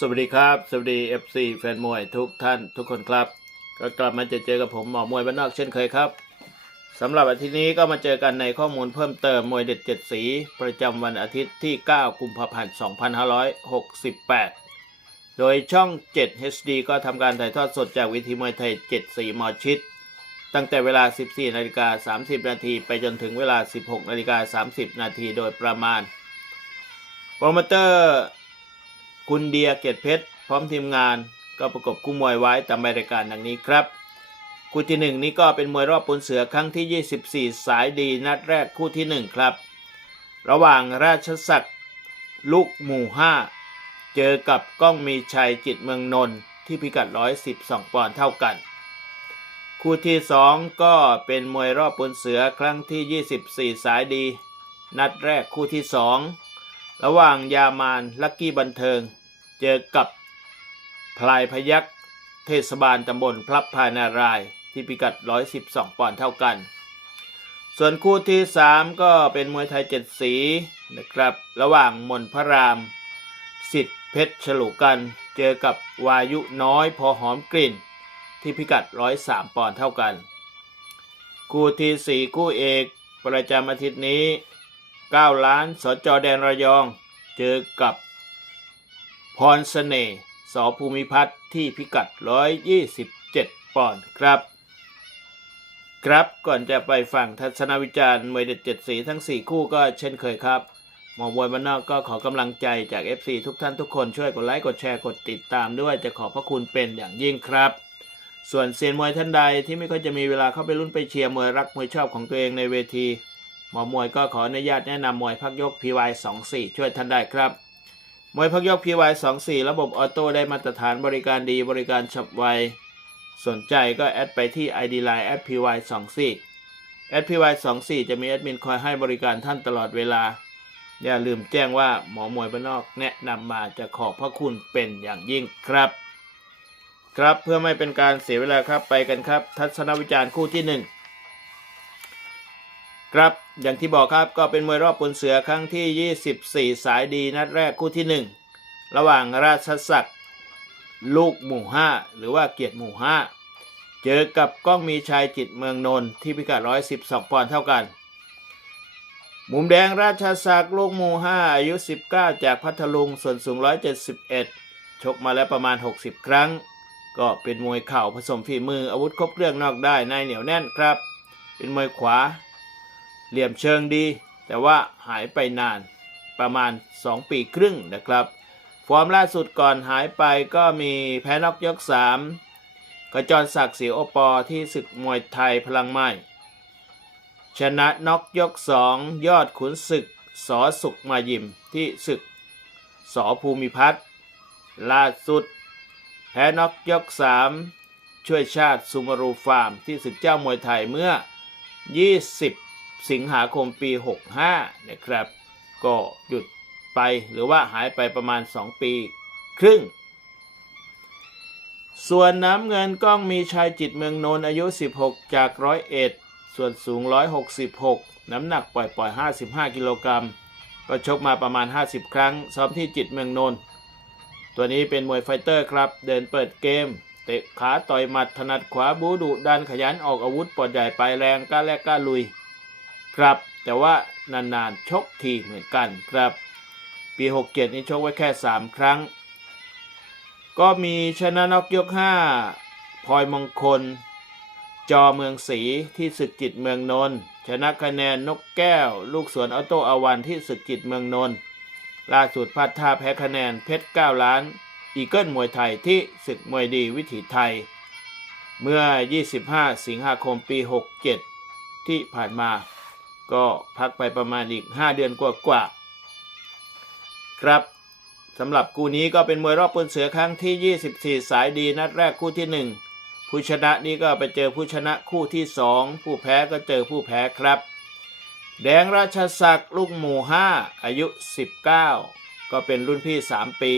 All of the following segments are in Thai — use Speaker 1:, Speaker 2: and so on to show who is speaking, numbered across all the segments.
Speaker 1: สวัสดีครับ สวัสดี FC แฟนมวยทุกท่านทุกคนครับ ก็กลับมาเจอเจอกับผมหมอมวยบ้านนอกเช่นเคยครับสำหรับอาทิตย์นี้ก็มาเจอกันในข้อมูลเพิ่มเติมมวยเด็ดเจ็ดสี ประจำวันอาทิตย์ที่ 9 กุมภาพันธ์ 2568 โดยช่อง 7 HD ก็ทำการถ่ายทอดสดจากวิธีมวยไทย 7 สีหมอชิด ตั้งแต่เวลา 14นาฬิกา30 นาทีไปจนถึงเวลา 16นาฬิกา30 นาทีโดยประมาณโปรโมเตอร์ คุณเดียเกตเพชรพร้อมทีมงาน ก็ประกบคู่มวยไว้ตามรายการดังนี้ครับ คู่ที่หนึ่งนี้ก็เป็นมวยรอบปนเสือครั้งที่ 24 สายดีนัดแรกคู่ที่หนึ่งครับ ระหว่างราชสักดิ์ลูกหมู่ 5 เจอกับก้องมีชัยจิตเมืองนนท์ที่พิกัด 112 ปอนด์เท่ากัน คู่ที่ 2 ก็เป็นมวยรอบปนเสือครั้งที่ 24 สายดี นัดแรกคู่ที่ 2 ระหว่างยามานลักกี้บันเทิง เจอกับพลายพยักเทศบาลตำบลพลับพานารายที่พิกัด 112 ปอนด์เท่ากัน ส่วนคู่ที่ 3 ก็เป็นมวยไทยเจ็ดสีนะครับ ระหว่างมนพระรามสิทธิ์เพชรฉลุกันเจอกับวายุน้อยพอหอมกลิ่น ที่พิกัด 103 ปอนด์เท่ากัน คู่ที่ 4 คู่เอกประจำอาทิตย์นี้ 9 ล้านสจแดนระยอง เจอกับ พรเสน่ห์สภูมิพัฒน์ที่พิกัด 127 ปอนด์ครับ ครับก่อนจะไปฟังทัศนวิจารณ์มวยเด็ดเจ็ดสีทั้ง 4 คู่ก็เช่นเคยครับหมอมวยบ้านนอกก็ขอกำลังใจจาก FC ทุกท่านทุกคนช่วยกดไลค์กดแชร์กดติดตามด้วยจะขอบพระคุณเป็นอย่างยิ่งครับ ส่วนเซียนมวยท่านใดที่ไม่ค่อยจะมีเวลาเข้าไปรุ่นไปเชียร์มวยรักมวยชอบของตัวเองในเวทีหมอมวยก็ขออนุญาตแนะนำมวยพักยก PY 24 ช่วยท่านได้ครับ มวยพักยก PY 24ระบบออโต้ได้มาตรฐานบริการดีบริการฉับไว สนใจก็แอดไปที่ ID Line แอด PY 24แอด PY 24จะมีแอดมินคอยให้บริการท่านตลอดเวลา อย่าลืมแจ้งว่าหมอมวยบ้านนอกแนะนำมาจะขอบพระคุณเป็นอย่างยิ่งครับ ครับเพื่อไม่เป็นการเสียเวลาครับไปกันครับ ทัศนวิจารณ์คู่ที่หนึ่ง ครับอย่างที่บอกครับก็เป็นมวยรอบปนเสือครั้งที่ 24 สายดีนัดแรกคู่ที่ 1 ระหว่างราชสักดิ์ลูกหมู่ 5 หรือว่าเกียรติหมู่ 5 เจอกับก้องมีชัยจิตเมืองนนท์ที่พิกัด 112 ปอนด์เท่ากัน มุมแดงราชสักดิ์ลูกหมู่ 5 อายุ 19 จากพัทลุงส่วนสูง 171 ชกมาแล้วประมาณ 60 ครั้ง ก็เป็นมวยเข่าผสมฝีมืออาวุธครบเครื่องนอกได้ในเหนียวแน่นครับ เป็นมวยขวา เหลี่ยมเชิงดี แต่ว่าหายไปนานประมาณ 2 ปีครึ่งนะครับ ฟอร์มล่าสุดก่อนหายไปก็มีแพ้น็อกยก 3กระจรศักดิ์สีโอปอที่ศึกมวยไทยพลังใหม่ ชนะน็อกยก 2 ยอดขุนศึกสอสุกมายิมที่ศึกสอภูมิพัฒน์ล่าสุด แพ้น็อกยก 3 ช่วยชาติซูมารูฟาร์มที่ศึกเจ้ามวยไทยเมื่อ 20 สิงหาคมปี 65 นะครับ ก็หยุดไปหรือว่าหายไปประมาณ 2 ปีครึ่ง ส่วนน้ำเงินก้องมีชายจิตเมืองนนท์อายุ 16 จากร้อยเอ็ดส่วนสูง 166 น้ำหนักปล่อยปล่อยๆ 55 กิโลกรัมก็ชกมาประมาณ 50 ครั้ง ซ้อมที่จิตเมืองนนท์ตัวนี้เป็นมวยไฟเตอร์ครับ เดินเปิดเกม เตะขาต่อยหมัดถนัดขวาบูดุดันขยันออกอาวุธปอดใหญ่ปลายแรงกล้าแลกกล้าลุย ครับ แต่ว่านานๆชกทีเหมือนกันครับ ปี 67 นี้ชกไว้แค่ 3 ครั้ง ก็มีชนะน็อกยก 5พลอยมงคล จอเมืองศรีที่ศึกจิตเมืองนนท์ชนะคะแนนนกแก้ว ลูกสวนออโตอวันที่ศึกจิตเมืองนนท์ล่าสุดพลาดท่าแพ้คะแนนเพชร 9 ล้าน อีเกิลมวยไทยที่ศึกมวยดีวิถีไทย เมื่อ 25 สิงหาคมปี 67 ที่ผ่านมา ก็พักไปประมาณอีก 5 เดือนกว่าๆครับสำหรับคู่นี้ก็เป็นมวยรอบปนเสือครั้งที่ 24 สายดีนัดแรกคู่ที่ 1 ผู้ชนะนี้ก็ไปเจอผู้ชนะคู่ที่ 2 ผู้แพ้ก็เจอผู้แพ้ครับ แดงราชศักดิ์ลูกหมู่ 5 อายุ 19 ก็เป็นรุ่นพี่ 3 ปี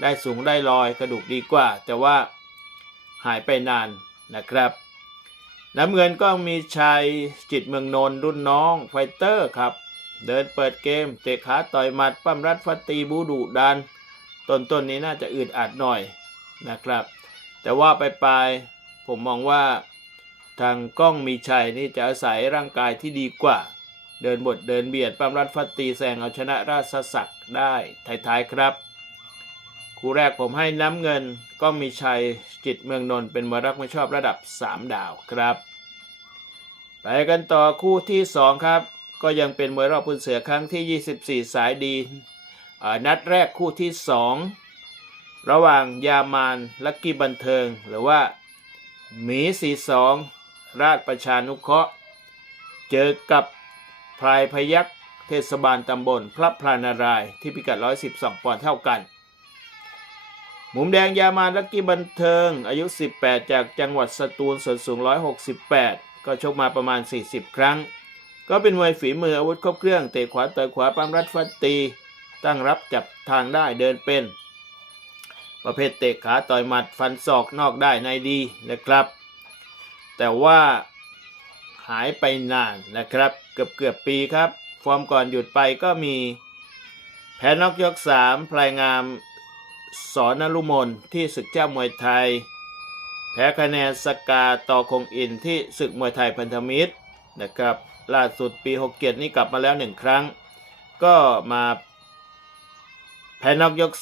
Speaker 1: ได้สูงได้ลอยกระดูกดีกว่า แต่ว่าหายไปนานนะครับ น้ำเงินก็มีชัยจิตเมืองนนท์รุ่นน้องไฟเตอร์ครับ เดินเปิดเกม เตะขาต่อยหมัดปั้มรัดฟัดตีบูดุดัน ต้นต้นนี้น่าจะอึดอัดหน่อยนะครับ แต่ว่าไปปลายผมมองว่าทางกล้องมีชัยนี่จะอาศัยร่างกายที่ดีกว่า เดินบทเดินเบียดปั้มรัดฟัดตีแซงเอาชนะราชสักดิ์ได้ท้ายๆครับ คู่แรกผมให้น้ำเงินก้องมีชัยจิตเมืองนนท์เป็นมรักไม่ชอบระดับ 3 ดาวครับ ไปกันต่อคู่ที่ 2 ครับ ก็ยังเป็นมวยรอบพุนเสือครั้งที่ 24 สายดีอ่านัดแรกคู่ที่ 2 ระหว่างยามานลักกี้บันเทิง หรือว่าหมีสีสองราชประชานุเคราะห์ เจอกับพลายพยักษ์เทศบาลตำบลพระพลานารายที่พิกัด 112 ปอนด์เท่ากัน มุมแดงยามาลักกี้บันเทิง อายุ 18 จากจังหวัดสตูลส่วนสูง 168 ก็ชกมาประมาณ 40 ครั้ง ก็เป็นมวยฝีมืออาวุธครบเครื่อง เตะขวาต่อยขวาปั้มรัดฟัดตี ตั้งรับจับทางได้เดินเป็น ประเภทเตะขาต่อยหมัดฟันศอกนอกได้ในดีนะครับ แต่ว่าหายไปนานนะครับ เกือบเกือบปีครับ ฟอร์มก่อนหยุดไปก็มี แพ้นอกยก3พลายงาม สอนนลุมนที่ศึกเจ้ามวยไทย แพ้คะแนนสกาต่อคงอินที่ศึกมวยไทยพันธมิตรนะครับล่าสุดปี6เกียรตินี่กลับมาแล้วหนึ่งครั้ง ก็มาแพ้นอกยก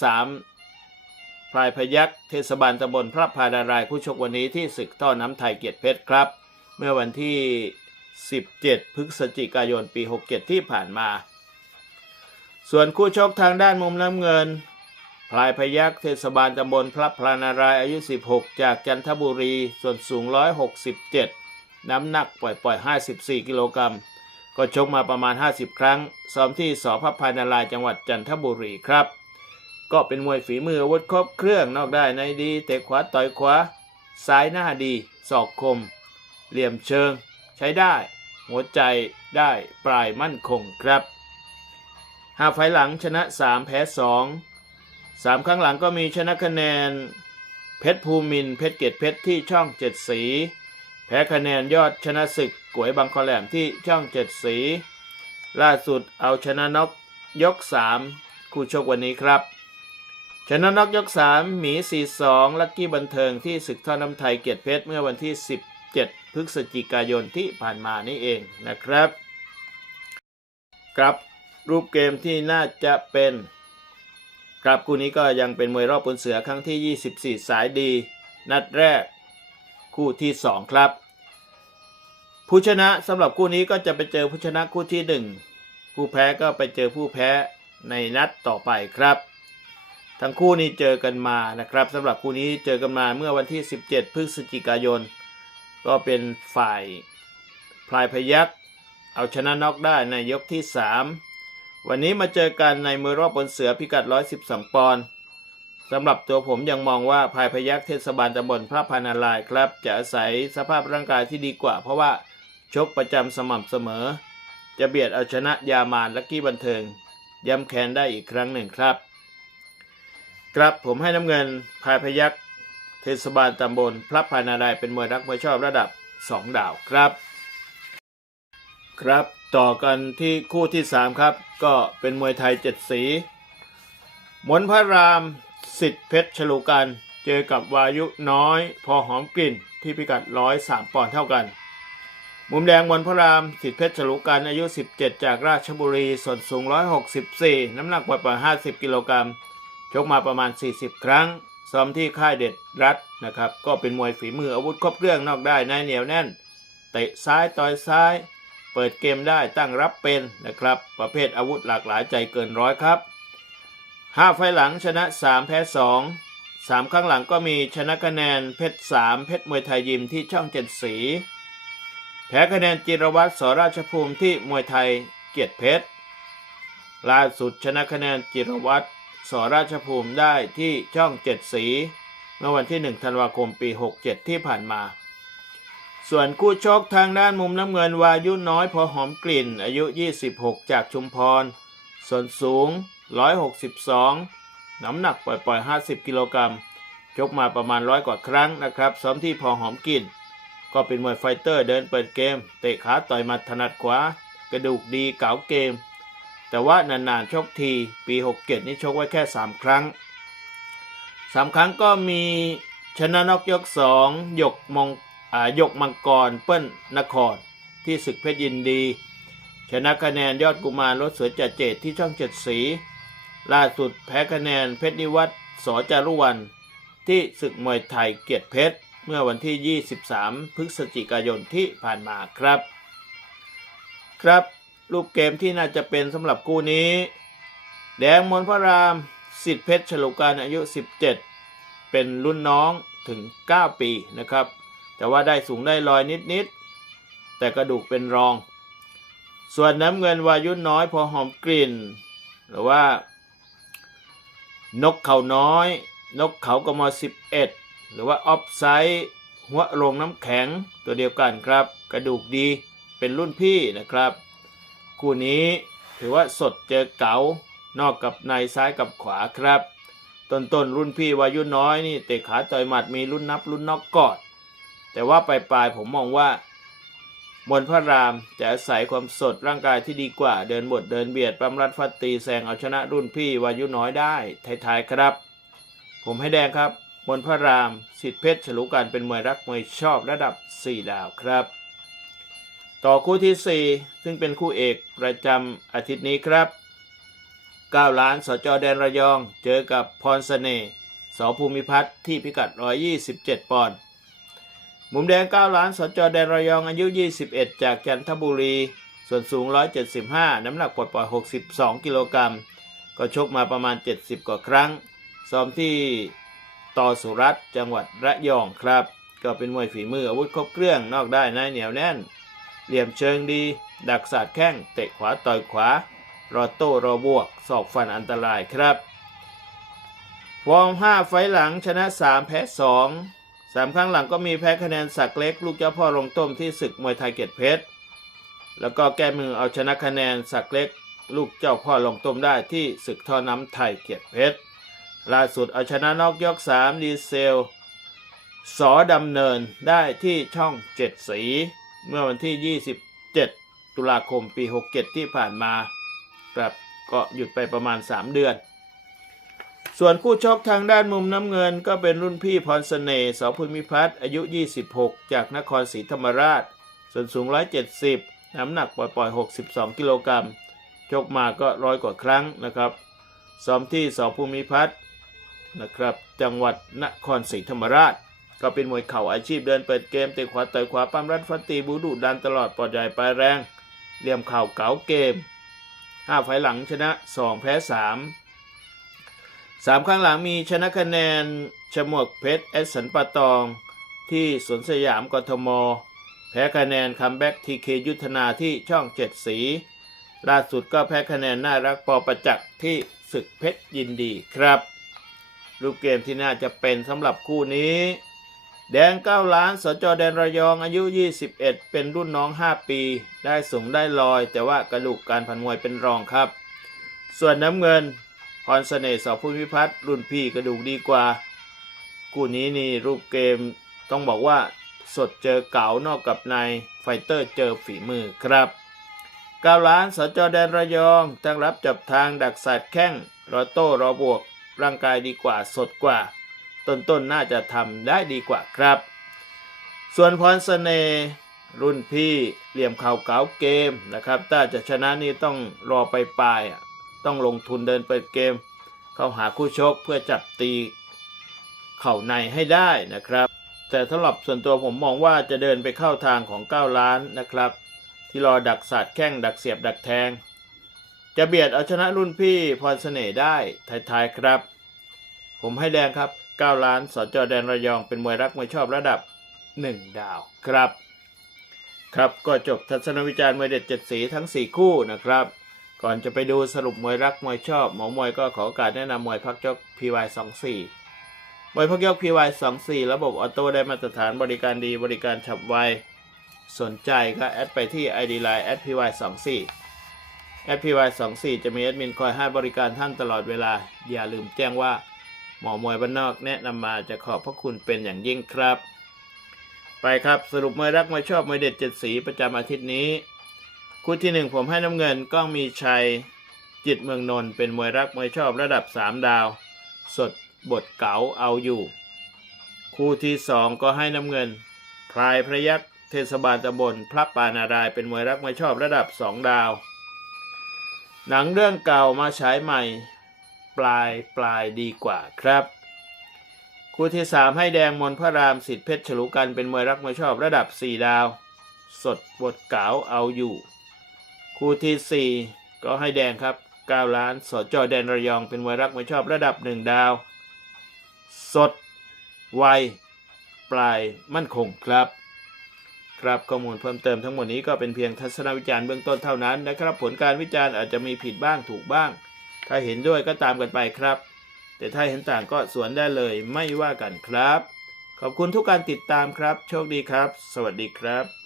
Speaker 1: 3 พลายพยักเทศบาลตำบลพระพานารายผู้ชกวันนี้ที่ศึกท่อน้ำไทยเกียรติเพชรครับ เมื่อวันที่ 17 พฤศจิกายนปี 67 ที่ผ่านมา ส่วนคู่ชกทางด้านมุมน้ำเงิน ลายพยักเทศบาลตำบลพระพลานารายอายุ 16 จากจันทบุรี ส่วนสูง 167 น้ำหนักปล่อย ๆ 54 กิโลกรัม ก็ชกมาประมาณ 50 ครั้ง ซ้อมที่สพระพานารายจังหวัดจันทบุรีครับ ก็เป็นมวยฝีมืออาวุธครบเครื่องนอกได้ในดี เตะขวาต่อยขวา ซ้ายหน้าดี ศอกคม เหลี่ยมเชิง ใช้ได้ หัวใจได้ปลายมั่นคงครับ หาไฟหลังชนะ 3 แพ้ 2 3ครั้งหลังก็มีชนะคะแนน เพชรภูมินเพชรเกตเพชรที่ช่องเจ็ดสี แพ้คะแนนยอดชนะศึกกวยบางคอแหลมที่ช่องเจ็ดสี ล่าสุดเอาชนะน็อกยก3คู่ชกวันนี้ครับ ชนะน็อกยก3หมี 42 ลักกี้บันเทิงที่ศึกท่อน้ำไทยเกียรติเพชรเมื่อวันที่ 17 พฤศจิกายนที่ผ่านมานี่เองนะครับ ครับรูปเกมที่น่าจะเป็น ครับคู่นี้ก็ยังเป็นมวยรอบบนเสือครั้งที่ 24 สายดี นัดแรกคู่ที่ 2 ครับ ผู้ชนะสำหรับคู่นี้ก็จะไปเจอผู้ชนะคู่ที่ 1 ผู้แพ้ก็ไปเจอผู้แพ้ในนัดต่อไปครับ ทั้งคู่นี้เจอกันมานะครับสำหรับคู่นี้เจอกันมาเมื่อวันที่ 17 พฤศจิกายน ก็เป็นฝ่ายพลายพยักเอาชนะน็อกได้ในยกที่ 3 วันนี้มาเจอกันในมือรอบบนเสือพิกัด 112 ปอนด์สำหรับตัวผมยังมองว่าพายพยักเทศบาลตำบลพระพานารายครับ จะอาศัยสภาพร่างกายที่ดีกว่า เพราะว่าชกประจำสม่ำเสมอ จะเบียดเอาชนะยามานละกี้บันเทิง ย้ำแค้นได้อีกครั้งหนึ่งครับ ครับผมให้น้ำเงินพายพยักเทศบาลตำบลพระพานารายเป็นมวยรักมวยชอบระดับ 2 ดาวครับ ครับ ต่อกันที่คู่ที่ 3 ครับ ก็เป็นมวยไทยเจ็ดสีมนพระรามสิทธิเพชรฉลูกัน เจอกับวายุน้อย พอหอมกลิ่นที่พิกัด103ปอนด์เท่ากัน มุมแดงมนพระรามสิทธิเพชรฉลูกันอายุ 17 จากราชบุรี ส่วนสูง 164 น้ำหนักปล่อยๆ50 กิโลกรัมชกมาประมาณ 40 ครั้ง ซ้อมที่ค่ายเด็ดรัฐนะครับ ก็เป็นมวยฝีมืออาวุธครบเครื่องนอกได้ในเหนียวแน่น เตะซ้ายต่อยซ้าย เปิดเกมได้ตั้งรับเป็นนะครับ ประเภทอาวุธหลากหลายใจเกินร้อยครับห้าไฟหลังชนะ 3 แพ้ 2 3 ครั้งหลังก็มีชนะคะแนนเพชร 3 เพชรมวยไทยยิมที่ช่องเจ็ดสี แพ้คะแนนจิรวัตรสราชภูมิที่มวยไทยเกียรติเพชรล่าสุดชนะคะแนนจิรวัตรสราชภูมิได้ที่ช่องเจ็ดสี เมื่อวันที่ 1 ธันวาคมปี 67 ที่ผ่านมา ส่วนคู่ชกทางด้านมุมน้ำเงินวายุน้อยพอหอมกลิ่น อายุ 26 จากชุมพร ส่วนสูง 162 น้ำหนักปล่อยๆ 50 กิโลกรัมชกมาประมาณร้อยกว่าครั้งนะครับ ซ้อมที่พอหอมกลิ่น ก็เป็นมวยไฟเตอร์เดินเปิดเกม เตะขาต่อยมัดถนัดขวา กระดูกดีเก๋าเกม แต่ว่านานๆชกที ปี 67 นี่ชกไว้แค่ 3 ครั้งสามครั้งก็มีชนะนอกยกสองหยกมงอ่าห ยกมังกรเปิ้ลนครที่ศึกเพชรยินดี ชนะคะแนนยอดกุมารรถเสือจัดเจดที่ช่องเจ็ดสี ล่าสุดแพ้คะแนนเพชรนิวัฒน์สจารุวันที่ศึกมวยไทยเกียรติเพชร เมื่อวันที่ 23 พฤศจิกายนที่ผ่านมาครับ ครับ รูปเกมที่น่าจะเป็นสำหรับคู่นี้ แดงมนพระราม สิทธิเพชรฉลุการอายุ 17 เป็นรุ่นน้องถึง 9 ปีนะครับ แต่ว่าได้สูงได้ลอยนิดๆ แต่กระดูกเป็นรอง ส่วนน้ำเงินวายุน้อยพอหอมกลิ่น หรือว่า นกเขาน้อย นกเขากม11 หรือว่าออฟไซด์หัวโรงน้ำแข็งตัวเดียวกันครับ กระดูกดีเป็นรุ่นพี่นะครับ คู่นี้ถือว่าสดเจอเก๋านอกกับในซ้ายกับขวาครับ ต้นต้นๆรุ่นพี่วายุน้อยนี่เตะขาต่อยหมัดมีรุ่นนับรุ่นนอกกอด แต่ว่าปลายปลายๆผมมองว่ามนพระรามจะอาศัยความสดร่างกายที่ดีกว่า เดินบทเดินเบียดปั๊มรัดฟัดตีแซงเอาชนะรุ่นพี่วายุน้อยได้ท้ายๆครับ ผมให้แดงครับ มนพระราม สิทธิเพชรฉลุการเป็นมวยรักมวยชอบระดับ 4 ดาวครับ ต่อคู่ที่ 4 ซึ่งเป็นคู่เอกประจำอาทิตย์นี้ครับ9ล้านสจแดนระยอง เจอกับพรเสน่ห์สภูมิพัฒน์ที่พิกัด 127 ปอนด์ มุมแดง 9 ล้านสจแดนระยองอายุ 21 จากจันทบุรี ส่วนสูง 175 น้ำหนักปล่อยๆ62 กิโลกรัม ก็ชกมาประมาณ 70 กว่าครั้ง ซ้อมที่ต่อสุรัตจังหวัดระยองครับ ก็เป็นมวยฝีมืออาวุธครบเครื่องนอกได้ในเหนียวแน่น เหลี่ยมเชิงดี ดักสาดแข้ง เตะขวาต่อยขวา รอโต้รอบวกศอกฟันอันตรายครับ วอร์ม5ไฟหลังชนะ 3 แพ้ 2 สามครั้งหลังก็มีแพ้คะแนนสักเล็ก ลูกเจ้าพ่อลงต้มที่ศึกมวยไทยเกียรติเพชร แล้วก็แก้มือเอาชนะคะแนนสักเล็ก ลูกเจ้าพ่อลงต้มได้ที่ศึกท่อน้ำไทยเกียรติเพชร ล่าสุดเอาชนะนอกยก3ดีเซลสอดำเนินได้ที่ช่อง7สี เมื่อวันที่ 27 ตุลาคมปี 67 ที่ผ่านมาครับก็หยุดไปประมาณ 3 เดือน ส่วนคู่ชกทางด้านมุมน้ำเงินก็เป็นรุ่นพี่พรเสน่ห์สภูมิพัฒน์อายุ 26 จากนครศรีธรรมราช ส่วนสูง 170 น้ำหนักปล่อย ๆ 62 กิโลกรัมชกมาก็ร้อยกว่าครั้งนะครับ ซ้อมที่สภูมิพัฒน์นะครับ จังหวัดนครศรีธรรมราช ก็เป็นมวยเข่าอาชีพเดินเปิดเกมเตะขวาต่อยขวาปั้มรัดฟันตีบูดุดันตลอดปลอดใหญ่ปลายแรงเหลี่ยมเข่าเก๋าเกม 5 ไฟหลังชนะ 2 แพ้ 3 3ครั้งหลังมีชนะคะแนนชมวกเพชรเอสสันปะตอง ที่สวนสยามกทม แพ้คะแนนคัมแบ็กทีเคยุทธนาที่ช่องเจ็ดสี ล่าสุดก็แพ้คะแนนน่ารักปอประจักษ์ที่ศึกเพชรยินดีครับ รูปเกมที่น่าจะเป็นสำหรับคู่นี้ แดง 9 ล้านสจแดนระยองอายุ 21 เป็นรุ่นน้อง 5 ปี ได้สูงได้ลอย แต่ว่ากระดูกการพันมวยเป็นรองครับ ส่วนน้ำเงิน พรเสน่ห์สภูมิพัฒน์รุ่นพี่กระดูกดีกว่าคู่นี้นี่รูปเกมต้องบอกว่าสดเจอเก๋านอกกับในไฟเตอร์เจอฝีมือครับ9ล้านสจแดนระยองตั้งรับจับทางดักสัตว์แข้งรอโต้รอบวก ร่างกายดีกว่าสดกว่า ต้นๆนน่าจะทำได้ดีกว่าครับ ส่วนพรเสน่ห์รุ่นพี่เหลี่ยมเข่าเก๋าเกมนะครับ ถ้าจะชนะนี่ต้องรอไปปลายอะ ต้องลงทุนเดินเปิดเกม เข้าหาคู่ชกเพื่อจับตีเข่าในให้ได้นะครับ แต่สำหรับส่วนตัวผมมองว่าจะเดินไปเข้าทางของ9ล้านนะครับ ที่รอดักสาดแข้งดักเสียบดักแทง จะเบียดเอาชนะรุ่นพี่พรเสน่ห์ได้ท้ายๆครับ ผมให้แดงครับ 9 ล้านสจแดนระยองเป็นมวยรักมวยชอบระดับ 1 ดาวครับครับก็จบทัศนวิจารณ์มวยเด็ดเจ็ดสีทั้ง 4 คู่นะครับ ก่อนจะไปดูสรุปมวยรักมวยชอบ หมอมวยก็ขอโอกาสแนะนำมวยพักยก PY24 มวยพักยก PY24 ระบบออโต้ได้มาตรฐานบริการดีบริการฉับไว สนใจก็แอดไปที่ ID Line @py24 @py24 จะมีแอดมินคอยให้บริการท่านตลอดเวลา อย่าลืมแจ้งว่า หมอมวยบ้านนอกแนะนำมาจะขอบพระคุณเป็นอย่างยิ่งครับ ไปครับสรุปมวยรักมวยชอบมวยเด็ดเจ็ดสีประจำอาทิตย์นี้ คู่ที่หนึ่งผมให้น้ำเงินก้องมีชัยจิตเมืองนนท์เป็นมวยรักมวยชอบระดับ 3 ดาว สดบทเก๋าเอาอยู่ คู่ที่สองก็ให้น้ำเงิน พลายพระยักษ์เทศบาลตำบลพระปานารายเป็นมวยรักมวยชอบระดับสองดาว หนังเรื่องเก่ามาฉายใหม่ ปลายปลายดีกว่าครับคู่ที่สามให้แดงมนพระรามสิทธิเพชรฉลุกันเป็นมวยรักมวยชอบระดับสี่ดาว สดบทเก๋าเอาอยู่ คู่ที่สี่ก็ให้แดงครับ 9 ล้านสจแดนระยองเป็นมวยรักมวยชอบระดับหนึ่งดาว สด ไว ปลายมั่นคงครับ ครับข้อมูลเพิ่มเติมทั้งหมดนี้ก็เป็นเพียงทัศนวิจารณ์เบื้องต้นเท่านั้นนะครับ ผลการวิจารณ์อาจจะมีผิดบ้างถูกบ้าง ถ้าเห็นด้วยก็ตามกันไปครับ แต่ถ้าเห็นต่างก็สวนได้เลยไม่ว่ากันครับ ขอบคุณทุกการติดตามครับ โชคดีครับ สวัสดีครับ